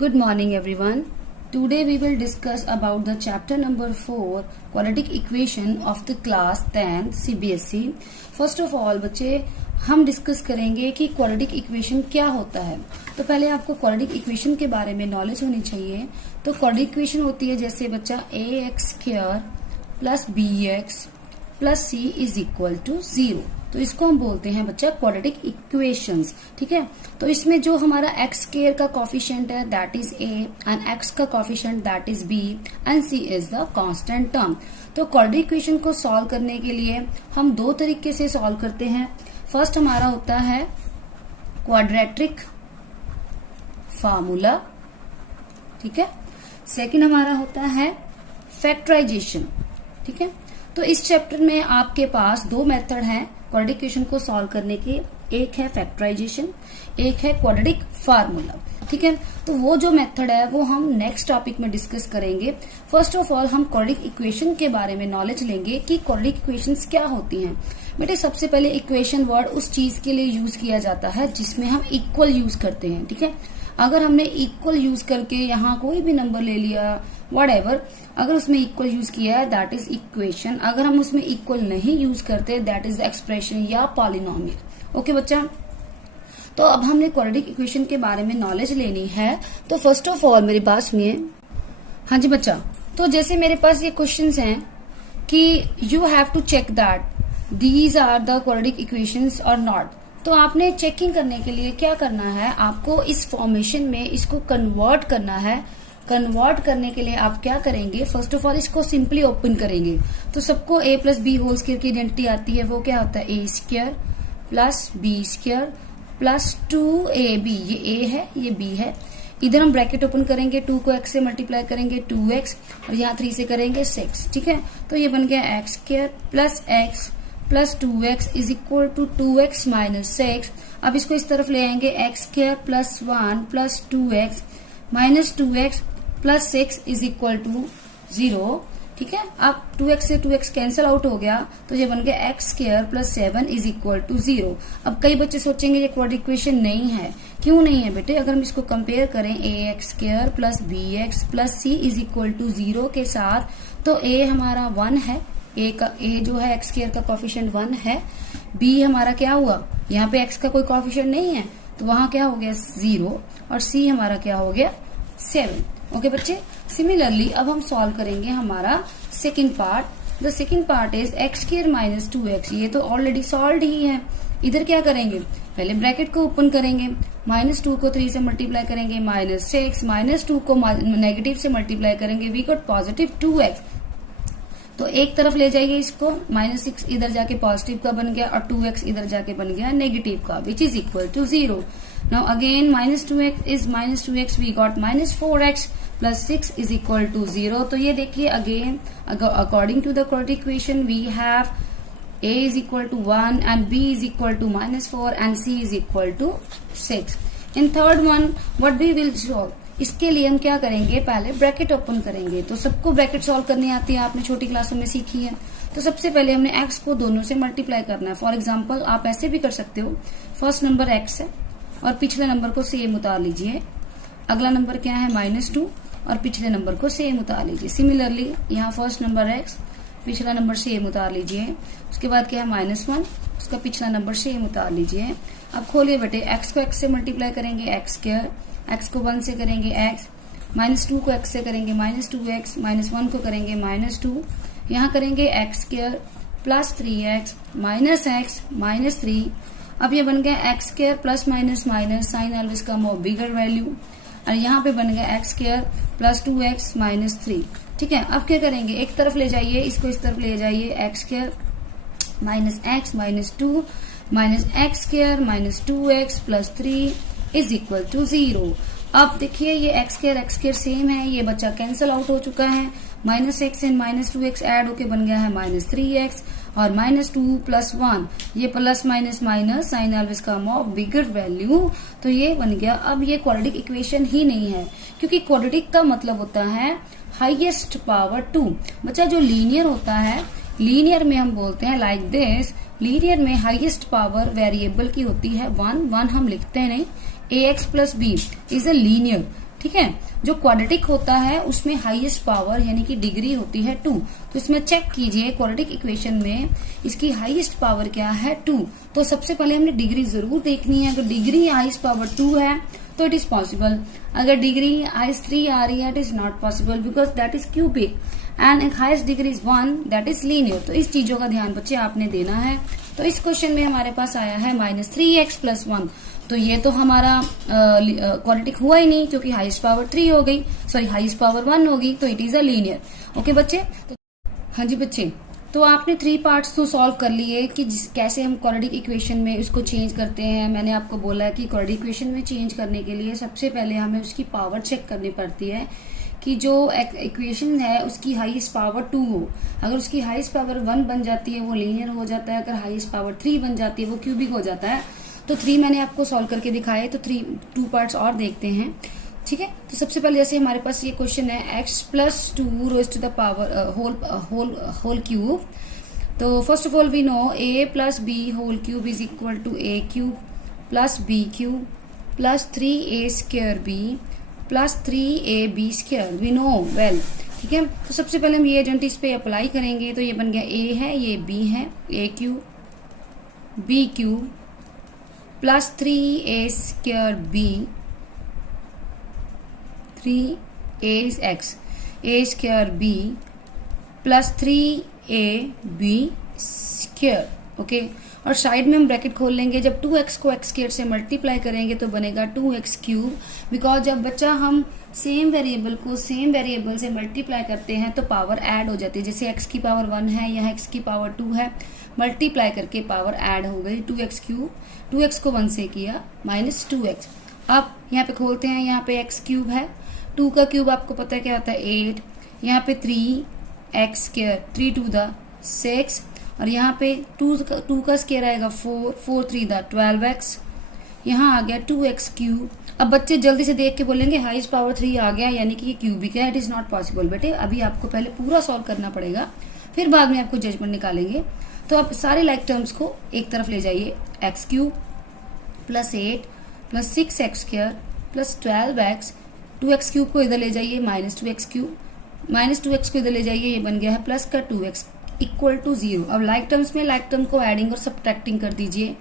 Good morning everyone. Today we will discuss about the chapter number 4 quadratic equation of the class 10 CBSE. First of all बच्चे हम discuss करेंगे कि quadratic equation क्या होता है। तो पहले आपको क्वाड्रेटिक इक्वेशन के बारे में नॉलेज होनी चाहिए। तो क्वाड्रेटिक इक्वेशन होती है जैसे बच्चा ax² plus bx plus c is equal to 0। तो इसको हम बोलते हैं बच्चा क्वाड्रेटिक इक्वेशंस। ठीक है, तो इसमें जो हमारा एक्स स्क्वायर का कॉफिशिएंट है that is a and x का coefficient that is b and c is the constant term. तो क्वाड्रेटिक इक्वेशन को सॉल्व करने के लिए हम दो तरीके से सॉल्व करते हैं। फर्स्ट हमारा होता है क्वाड्रेटिक फार्मूला, ठीक है। सेकंड हमारा होता है फैक्टराइजेशन, ठीक है। तो इस चैप्टर में आपके पास दो मेथड हैं क्वाड्रेटिक इक्वेशन को सॉल्व करने के, एक है फैक्टराइजेशन, एक है क्वाड्रेटिक फार्मूला, ठीक है। तो वो जो मेथड है वो हम नेक्स्ट टॉपिक में डिस्कस करेंगे। फर्स्ट ऑफ ऑल हम क्वाड्रेटिक इक्वेशन के बारे में नॉलेज लेंगे कि क्वाड्रेटिक इक्वेशंस क्या होती हैं। बेटे सबसे पहले इक्वेशन वर्ड उस चीज के लिए यूज किया जाता है जिसमें हम इक्वल यूज करते हैं, ठीक है। अगर हमने इक्वल यूज करके यहाँ कोई भी नंबर ले लिया व्हाटएवर, अगर उसमें इक्वल यूज किया है दैट इज इक्वेशन। अगर हम उसमें इक्वल नहीं यूज करते दैट इज एक्सप्रेशन या पॉलिनोमियल। ओके बच्चा, तो अब हमने क्वाड्रेटिक इक्वेशन के बारे में नॉलेज लेनी है। तो फर्स्ट ऑफ ऑल मेरी बात सुनिए। हाँ जी बच्चा, तो जैसे मेरे पास ये क्वेश्चंस हैं कि you have to check that these are the quadratic equations और नॉट। तो आपने चेकिंग करने के लिए क्या करना है, आपको इस फॉर्मेशन में इसको कन्वर्ट करना है। कन्वर्ट करने के लिए आप क्या करेंगे, फर्स्ट ऑफ ऑल इसको सिंपली ओपन करेंगे। तो सबको a plus B whole square की आइडेंटिटी आती है, वो क्या होता है a square plus b square plus 2ab। ये a है, ये b है। इधर हम ब्रैकेट ओपन करेंगे, 2 को x से मल्टीप्लाई करेंगे 2x और यहाँ 3 से करेंगे 6, ठीक है। तो ये बन गया x square plus x plus 2x is equal to 2x minus 6। अब इसको इस तरफ ले आएंगे, x square plus 1 plus 2x minus 2x plus 6 is equal to 0, ठीक है। अब 2x से 2x कैंसिल आउट हो गया तो ये बन गया x square plus 7 is equal to 0। अब कई बच्चे सोचेंगे ये क्वाड्रेटिक इक्वेशन नहीं है। क्यों नहीं है बेटे, अगर हम इसको कंपेयर करें ax square plus bx plus c is equal to 0 के साथ, तो a हमारा 1 है, a जो है x स्क्वायर का कॉफिशिएंट 1 है। b हमारा क्या हुआ, यहाँ पे x का कोई कॉफिशिएंट नहीं है तो वहां क्या हो गया 0 और c हमारा क्या हो गया 7। ओके बच्चे, सिमिलरली अब हम सॉल्व करेंगे हमारा second part. The second part is x square minus 2x। ये तो ऑलरेडी सॉल्व ही है। इधर क्या करेंगे, पहले ब्रैकेट को ओपन करेंगे, माइनस 2 को 3 से मल्टीप्लाई करेंगे माइनस 6, माइनस 2 को नेगेटिव से मल्टीप्लाई करेंगे वी गॉट पॉजिटिव 2x। तो एक तरफ ले जाइए इसको, माइनस 6 इधर जाके पॉजिटिव का बन गया और 2x इधर जाके बन गया नेगेटिव का, which is equal to 0। Now again minus 2x is minus 2x, we got minus 4x plus 6 is equal to 0। तो ये देखिए again according to the quadratic equation we have a is equal to 1 and b is equal to minus 4 and c is equal to 6। In third one what we will solve, इसके लिए हम क्या करेंगे, पहले bracket open करेंगे। तो सबको bracket solve करनी आती है, आपने छोटी क्लासों में सीखी है। तो सबसे पहले हमने x को दोनों से मल्टीप्लाई करना है। फॉर एग्जाम्पल आप ऐसे भी कर सकते हो, फर्स्ट नंबर x है और पिछले नंबर को सेम उतार लीजिए। अगला नंबर क्या है -2 और पिछले नंबर को सेम उतार लीजिए। सिमिलरली यहाँ फर्स्ट नंबर x, पिछला नंबर सेम उतार लीजिए। उसके बाद क्या है -1, उसका पिछला नंबर सेम उतार लीजिए। अब खोलिए बेटे, x को x से मल्टीप्लाई करेंगे x स्क्वायर, x को 1 से करेंगे x, -2 को x से करेंगे -2x, -1 को करेंगे -2, यहाँ करेंगे x square plus 3x minus x minus 3। अब ये बन गया x square plus minus minus sign always come और बिगर वैल्यू, और यहाँ पे बन गया x square plus 2x minus 3, ठीक है। अब क्या करेंगे, एक तरफ ले जाइए, इसको इस तरफ ले जाइए, x स्क्वायर माइनस x माइनस 2 minus x square minus 2x plus 3 is equal to 0। अब देखिए ये x स्क्वायर सेम है, ये बच्चा कैंसिल आउट हो चुका है। -x एंड -2x ऐड होके बन गया है -3x और -2 प्लस 1, ये plus minus minus sign always come of bigger value, तो ये बन गया। अब ये क्वाड्रेटिक इक्वेशन ही नहीं है, क्योंकि क्वाड्रेटिक का मतलब होता है हाईएस्ट पावर 2। बच्चा जो लीनियर होता है, लीनियर में हम बोलते हैं लाइक दिस, लीनियर में हाईएस्ट पावर वेरिएबल की होती है 1 हम लिखते हैं नहीं। ax plus B is a linear, ठीक है। जो क्वाड्रेटिक होता है उसमें हाईएस्ट पावर यानी कि डिग्री होती है 2। तो इसमें चेक कीजिए क्वाड्रेटिक इक्वेशन में इसकी हाईएस्ट पावर क्या है 2। तो सबसे पहले हमने डिग्री जरूर देखनी है। अगर डिग्री हाईएस्ट पावर 2 है तो इट इज पॉसिबल। अगर डिग्री हाईएस्ट 3 आ रही है it is not possible because that is cubic and highest degree is 1 that is linear. तो इस चीजों का ध्यान बच्चे आपने देना है। तो इस क्वेश्चन में हमारे पास आया है -3x + 1। तो ये तो हमारा क्वाड्रेटिक हुआ ही नहीं क्योंकि हाईएस्ट पावर 3 हो गई, सॉरी हाईएस्ट पावर 1 होगी, तो it is a linear. Okay बच्चे। तो हाँ जी बच्चे, तो आपने 3 पार्ट्स तो सॉल्व कर लिए कि कैसे हम क्वाड्रेटिक इक्वेशन में इसको चेंज करते हैं। मैंने आपको बोला है कि क्वाड्रेटिक इक्वेशन में चेंज करने के लिए सबसे पहले हमें उसकी पावर चेक करनी पड़ती है कि जो इक्वेशन है उसकी हाईएस्ट पावर 2 हो। अगर उसकी हाईएस्ट पावर 1 बन जाती है वो लीनियर हो जाता है, अगर हाईएस्ट पावर 3 बन जाती है वो क्यूबिक हो जाता है। तो 3 मैंने आपको सॉल्व करके दिखाया है, तो 2 पार्ट्स और देखते हैं। ठीक है, तो सबसे पहले जैसे हमारे पास ये क्वेश्चन है x + 2 raised to the power whole cube। तो first of all we know a + b whole cube is equal to a cube plus b cube plus 3a² b plus 3ab square we know well. ठीक है, तो सबसे पहले हम ये identities पे apply करेंगे। तो ये बन गया a है, ये b है, a³ b³ plus 3a² b 3ax b plus 3ab²। Okay, और साइड में हम ब्रैकेट खोल लेंगे। जब 2x को x² से मल्टीप्लाई करेंगे तो बनेगा 2x³ बिकॉज जब बच्चा हम सेम वेरिएबल को सेम वेरिएबल से मल्टीप्लाई करते हैं तो पावर ऐड हो जाती है। जैसे x की पावर 1 है, यहाँ x की पावर 2 है, मल्टीप्लाई करके पावर ऐड हो गई 2x³। 2x को 1 से किया -2x। अब यहाँ पे खोलते हैं, यहाँ पे x³ है, 2 का क्यूब आपको पता है क्या होता है 8, यहाँ पे 3x², 3 2 द 6, और यहाँ पे 2 का स्क्वायर आएगा 4, 4 3 द 12x, यहाँ आ गया 2x³। अब बच्चे जल्दी से देख के बोलेंगे हाईएस्ट पावर 3 आ गया यानी कि ये क्यूबिक है। इट इज नॉट पॉसिबल बेटे, अभी आपको पहले पूरा सॉल्व करना पड़ेगा, फिर बाद में आपको जजमेंट निकालेंगे। तो अब सारे लाइक टर्म्स को एक तरफ ले जाइए, x³ plus 8 plus 6x² plus 12x, 2x³ को इधर ले जाइए -2x³, -2x को इधर ले जाइए, ये बन गया है प्लस का 2x इक्वल टू 0। अब लाइक टर्म्स में लाइक टर्म को एडिंग और सब्ट्रैक्टिंग कर दीजिए।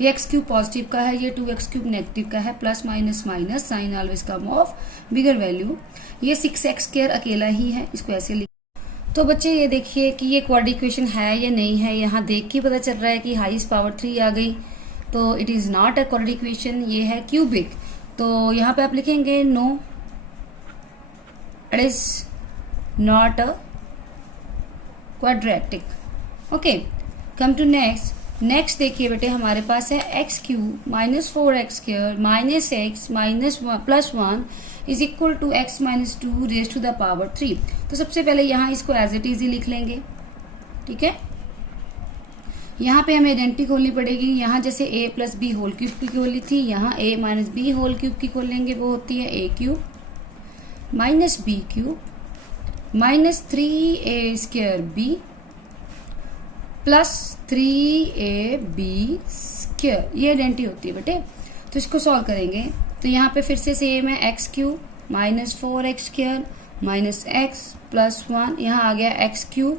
ये x³ पॉजिटिव का है, ये 2x³ नेगेटिव का है, plus minus minus sign always come of bigger value. ये 6x² अकेला ही है, इसको ऐसे लिख। तो बच्चे ये देखिए कि ये क्वाड्रेटिक इक्वेशन है या नहीं है। यहाँ देख के पता चल रहा है कि हाईएस्ट पावर 3 आ गई, तो it is not a quadratic equation, ये है क्यूबिक। तो यहाँ पे आप लिखेंगे no it is not a quadratic. Okay, come to next देखिए बेटे, हमारे पास है x³ -4x² minus x minus plus 1 is equal to x - 2 raise to the power 3। तो सबसे पहले यहाँ इसको एज इट इज ही लिख लेंगे। ठीक है, यहाँ पे हमें आइडेंटिटी खोलनी पड़ेगी। यहाँ जैसे a + b होल क्यूब की खोली थी, यहाँ a - b होल क्यूब की खोल लेंगे, वो होती है a³ minus b³ minus 3a² b plus 3ab², ये आइडेंटिटी होती है बेटे। तो इसको सॉल्व करेंगे तो यहाँ पे फिर से सेम है, x³ -4x² minus x plus 1, यहाँ आ गया x³,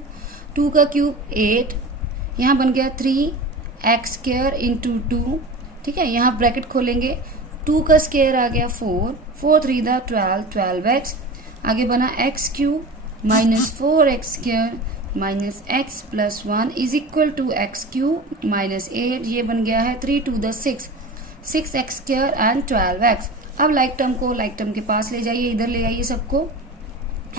2 का क्यूब 8, यहाँ बन गया 3x² इंटू 2। ठीक है, यहाँ ब्रैकेट खोलेंगे, 2 का स्क्वायर आ गया 4, 4 3 द 12, 12x, आगे बना x³ -4x² minus x plus 1 is equal to x³ minus 8, ये बन गया है 3 2 द 6, 6x² एंड 12x। अब लाइक टर्म को लाइक टर्म के पास ले जाइए, इधर ले आइए सबको,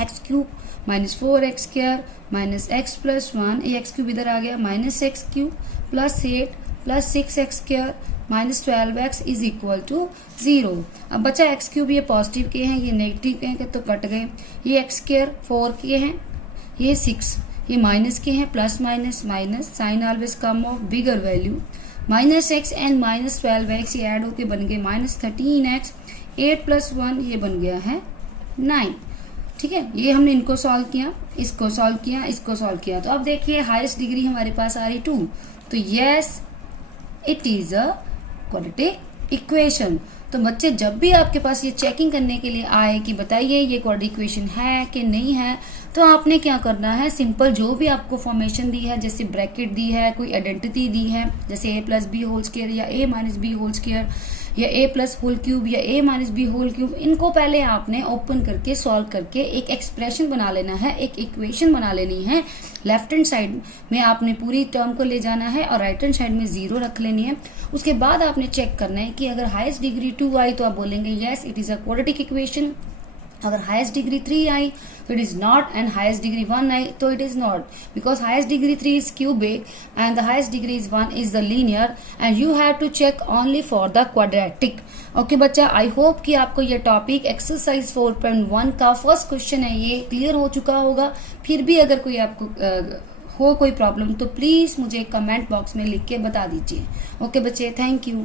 x³ -4x² minus x plus 1, ये x³ इधर आ गया, minus x³ plus 8 plus 6x² minus 12x is equal to 0। अब बचा x³ ये पॉजिटिव के हैं, ये नेगेटिव के हैं, तो कट गए। ये x² 4 के हैं, ये 6, ये माइनस के हैं, plus minus minus sign always come of bigger value, minus x and minus 12x ये ऐड होके बन गए -13x, 8 प्लस 1 ये बन गया है 9। ठीक है, ये हमने इनको सॉल्व किया, इसको सॉल्व किया, इसको सॉल्व किया। तो अब देखिए हाईएस्ट डिग्री हमारे पास आ रही 2, तो yes it is a quadratic equation. तो बच्चे जब भी आपके पास ये चेकिंग करने के लिए आए कि बताइए ये क्वाड्रेटिक इक्वेशन है कि नहीं है, तो आपने क्या करना है, सिंपल जो भी आपको फॉर्मेशन दी है, जैसे ब्रैकेट दी है, कोई आइडेंटिटी दी है, जैसे a plus B whole square या a minus B whole square या a प्लस होल क्यूब या a minus B whole cube, इनको पहले आपने ओपन करके सॉल्व करके एक एक्सप्रेशन बना लेना है, एक इक्वेशन बना लेनी है। लेफ्ट हैंड साइड में आपने पूरी टर्म को ले जाना है और राइट हैंड साइड में 0 रख लेनी है। उसके बाद आपने चेक करना है कि अगर हाईएस्ट डिग्री 2 आई तो आप बोलेंगे yes it is a quadratic equation, अगर हाईएस्ट डिग्री 3 आई तो it is not, and highest degree 1 आई तो it is not, because highest degree 3 is cubic and the highest degree is 1 is the linear, and you have to check only for the quadratic. Okay बच्चा, I hope कि आपको ये topic exercise 4.1 का first question है ये clear हो चुका होगा। फिर भी अगर कोई आपको हो कोई प्रॉब्लम तो प्लीज मुझे कमेंट बॉक्स में लिख के बता दीजिए। ओके बच्चे, थैंक यू।